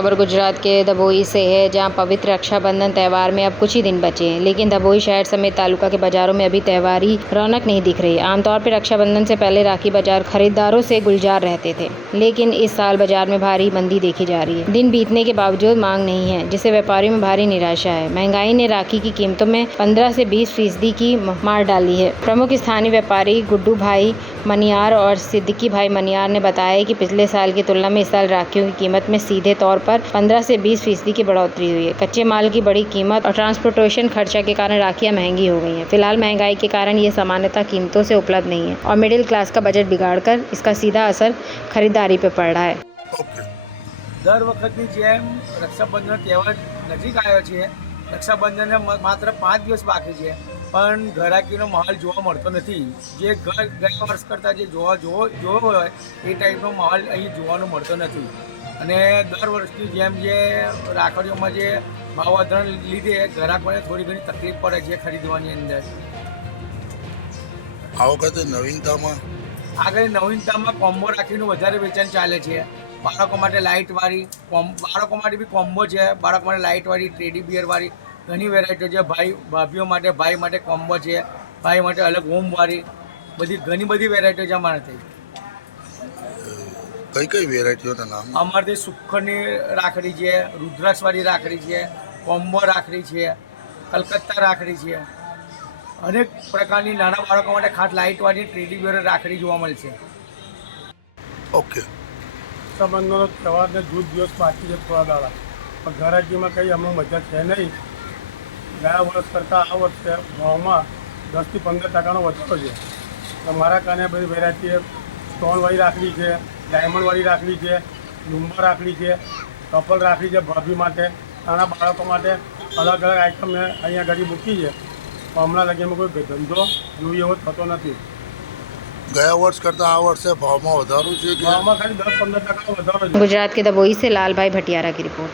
खबर गुजरात के दभोई से है, जहां पवित्र रक्षाबंधन त्यौहार में अब कुछ ही दिन बचे हैं, लेकिन दभोई शहर समेत तालुका के बाजारों में अभी त्यौहारी रौनक नहीं दिख रही। आमतौर पर रक्षाबंधन से पहले राखी बाजार खरीदारों से गुलजार रहते थे, लेकिन इस साल बाजार में भारी मंदी देखी जा रही है। दिन बीतने के बावजूद मांग नहीं है, जिससे व्यापारियों में भारी निराशा है। महंगाई ने राखी की कीमतों में 15 से 20% की मार डाली है। प्रमुख स्थानीय व्यापारी गुड्डू भाई मनियार और सिद्दीकी भाई मनियार ने बताया कि पिछले साल की तुलना में इस साल राखियों की कीमत में सीधे तौर पर 15 से 20% की बढ़ोतरी हुई है। कच्चे माल की बड़ी कीमत और ट्रांसपोर्टेशन खर्चा के कारण राखियां महंगी हो गई हैं। फिलहाल महंगाई के कारण ये सामान्यतः कीमतों से उपलब्ध नहीं है और मिडिल क्लास का बजट बिगाड़कर इसका सीधा असर खरीदारी पर पड़ रहा है। દર વખતની જેમ રક્ષાબંધનનો તહેવાર નજીક આવ્યો છે। રક્ષાબંધનને માત્ર 5 દિવસ બાકી છે, પણ ઘરાકીનો માહોલ જોવા મળતો નથી। જે ગયા વર્ષ કરતાં જે જોવો હોય એ ટાઈપનો માહોલ અહીં જોવાનું મળતો નથી। અને દર વર્ષની જેમ જે રાખડીઓમાં જે ભાવ વધારાને લીધે ગ્રાહકોને થોડી ઘણી તકલીફ પડે છે ખરીદવાની અંદર। આ વખતે નવીનતામાં આગળ નવીનતામાં કોમ્બો રાખીનું વધારે વેચાણ ચાલે છે। બાળકો માટે લાઇટવાળી બાળકો માટે બી કોમ્બો છે, બાળકો માટે લાઇટવાળી ટેડી બિયરવાળી ઘણી વેરાયટીઓ છે। ભાભીઓ માટે ભાઈ માટે કોમ્બો છે, ભાઈ માટે અલગ હોમવાળી ઘણી બધી વેરાયટીઓ છે અમારાથી। કઈ વેરાયટીઓના નામ? અમારાથી સુખની રાખડી છે, રુદ્રાક્ષવાળી રાખડી છે, કોમ્બો રાખડી છે, કલકત્તા રાખડી છે, અનેક પ્રકારની નાના બાળકો માટે ખાસ લાઇટવાળી ટેડી બિયર રાખડી જોવા મળશે। ઓકે, રક્ષાબંધનનો તહેવારને જૂજ દિવસ બાકી છે, થોડા દાડા, પણ ઘરાકીમાં કંઈ અમે મજા છે નહીં। ગયા વર્ષ કરતાં આ વર્ષે ભાવમાં 10 થી 15% વધારો છે। મારા કારણે બધી વેરાયટી સ્ટોનવાળી રાખડી છે, ડાયમંડવાળી રાખડી છે, લુંબર રાખડી છે, કપલ રાખડી છે, ભાભી માટે, નાના બાળકો માટે અલગ અલગ આઈટમ મેં અહીંયા ઘડી મૂકી છે। પણ હમણાં લગીમાં કોઈ ધંધો જોઈએ એવો થતો નથી। ગયા વર્ષ કરતાં આ વર્ષે ભાવમાં વધારો છે? ભાવમાં ખાલી 10-15% વધારો છે। गुजरात के दभोई से लाल भाई भटियारा की रिपोर्ट।